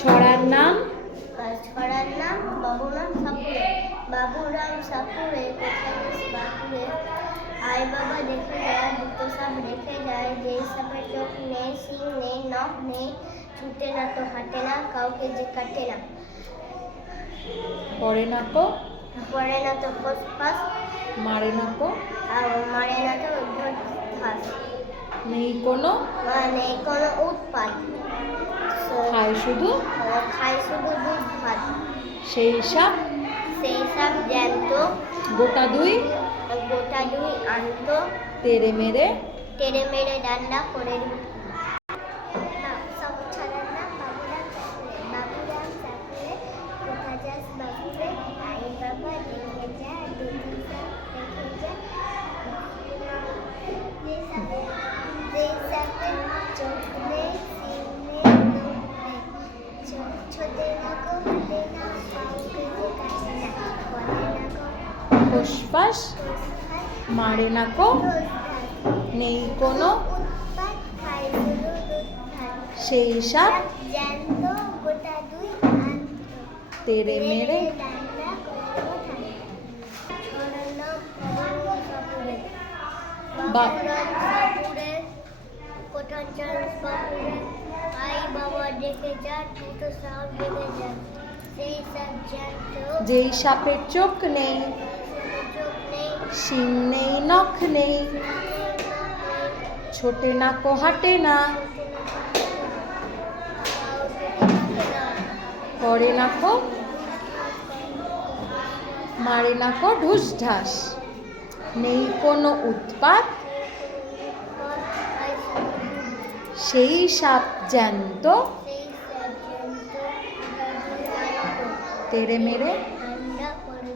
ছড়ার নাম বাবুরাম সাপুরে। বাবুরাম সাপুরে কোথায় যাস বাপুরে? আই বাবা দেখে যায় দুটো সাপ রেখে যায়, যেই সাপের চোখ নেই, শিং নেই, নখ নেই, ছুটে না তো হাঁটে না, কাউকে যে কাটে না। পড়ে না তো ফোস ফাস, মারে না আর মারে না তো ঘাস। নেই কোনো নেই কোনো উৎপাত, খায় শুধু খায় শুধু দুধ ভাত। সেই সাপ জ্যান্ত গোটা দুই আনত, তেরে মেরে ডান্ডা করে দিত। সব ছড়ার নাম বাবুরাম সাপুরে। বাবুরাম সাপুরে কোথায় যাস বাপুরে? আই বাবা দেখে যা দুটো সাপ রেখে যা, যেই সাপের চোখ নেই, শিং নেই, নখ নেই, ছোটে না গো হাঁটে না, কাউকে যে কাটে না, বলে না গো ফোসফাস ফোস ফাস, মারে না নেই কোনো উৎপাত, খায় শুধু দুধ ভাত। সেই সাপ জ্যান্ত গোটা দুই আন্ত, তেরে মেরে ডান্ডা করে ঠান্ডা। ছড়ার নাম বাবুরাম সাপুরে। বাবুরাম সাপুরে কোথায় যাস বাপুরে? আই বাবা দেখে যা দুটো সাপ রেখে যা, সেই সাপ জ্যান্ত যেই সাপের চোখ নেই, চোখ নেই, শিং নেই, নখ নেই, ছোটে না হাঁটে না, করে না মারে না ঢুস ঢাস, নেই কোনো উৎপাত, সেই সাপ জ্যান্ত তেরে মেরে ঠান্ডা করে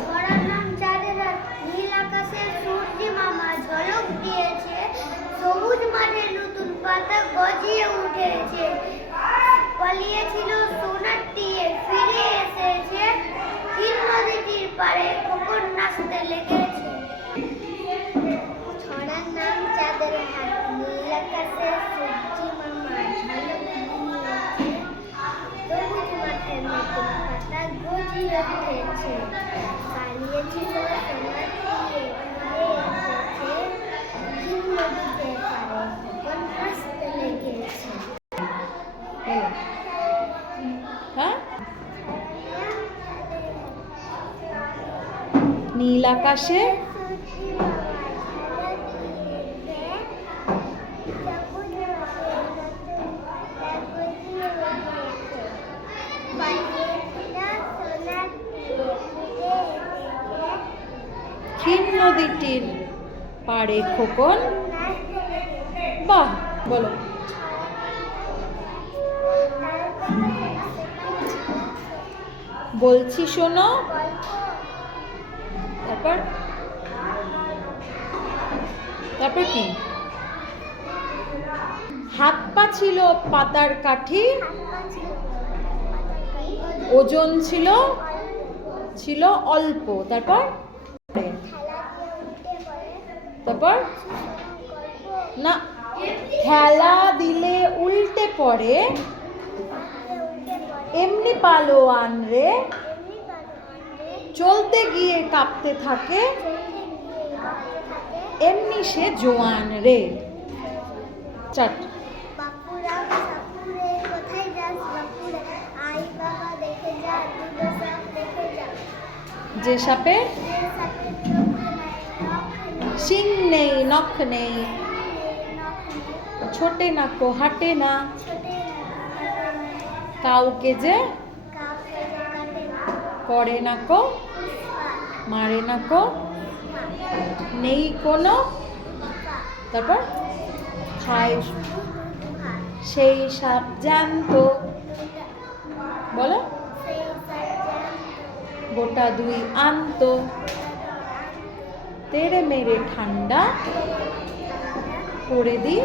ছড়ার নাম চাঁদের রাত। নীল আকাশে সূর্য মামা ঝলক দিয়েছে, সবুজ মাঠে নতুন পাতা গজিয়ে উঠেছে, পালিয়েছিল সোনার টিয়ে ফিরে এসেছে, তিন নদীটির পাড়ে খোকন নাচতে লেগেছে। ছড়ার নাম চাঁদের হাট। নীল আকাশে সূর্য মামা ঝলক দিয়েছে, সবুজ মাঠে নতুন পাতা গজিয়ে উঠেছে, পালিয়েছিল সোনার টিয়ে ফিরে এসেছে, তিন নদীতে পাড়ে খোকন নাচতে লেগেছে। হ্যাঁ, নীল আকাশে ক্ষীণ নদীটির পাড়ে খোকন। বাহ, বলো। বলছি শোনো, তারপর কি? হাত পা ছিল পাতার কাঠি, ওজন ছিল অল্প। তারপর না, খেলা দিলে উল্টে পড়ে, এমনি পালোয়ান রে, চলতে গিয়ে কাঁপতে থাকে, এমনি সে জোয়ান রে। চাট। বাপুরাম সাপুরে কোথায় যাস বাপুরে? আই বাবা দেখে যা দুটো সাপ রেখে যা, যে সাপের যে সাপের চোখ নেই, নখ নেই, শিং নেই, নখ নেই, নখ নেই, ছোটে না হাঁটে না, ছোটে না কাউকে যে কাউকে যে কাটে না, করে না ফুসফাস, মারে না নেই কোনো, তারপর খায় সেই সাপ জ্যান্ত, বলো, সেই সাপ গোটা দুই আন্ত, তেরে মেরে ঠান্ডা করে দি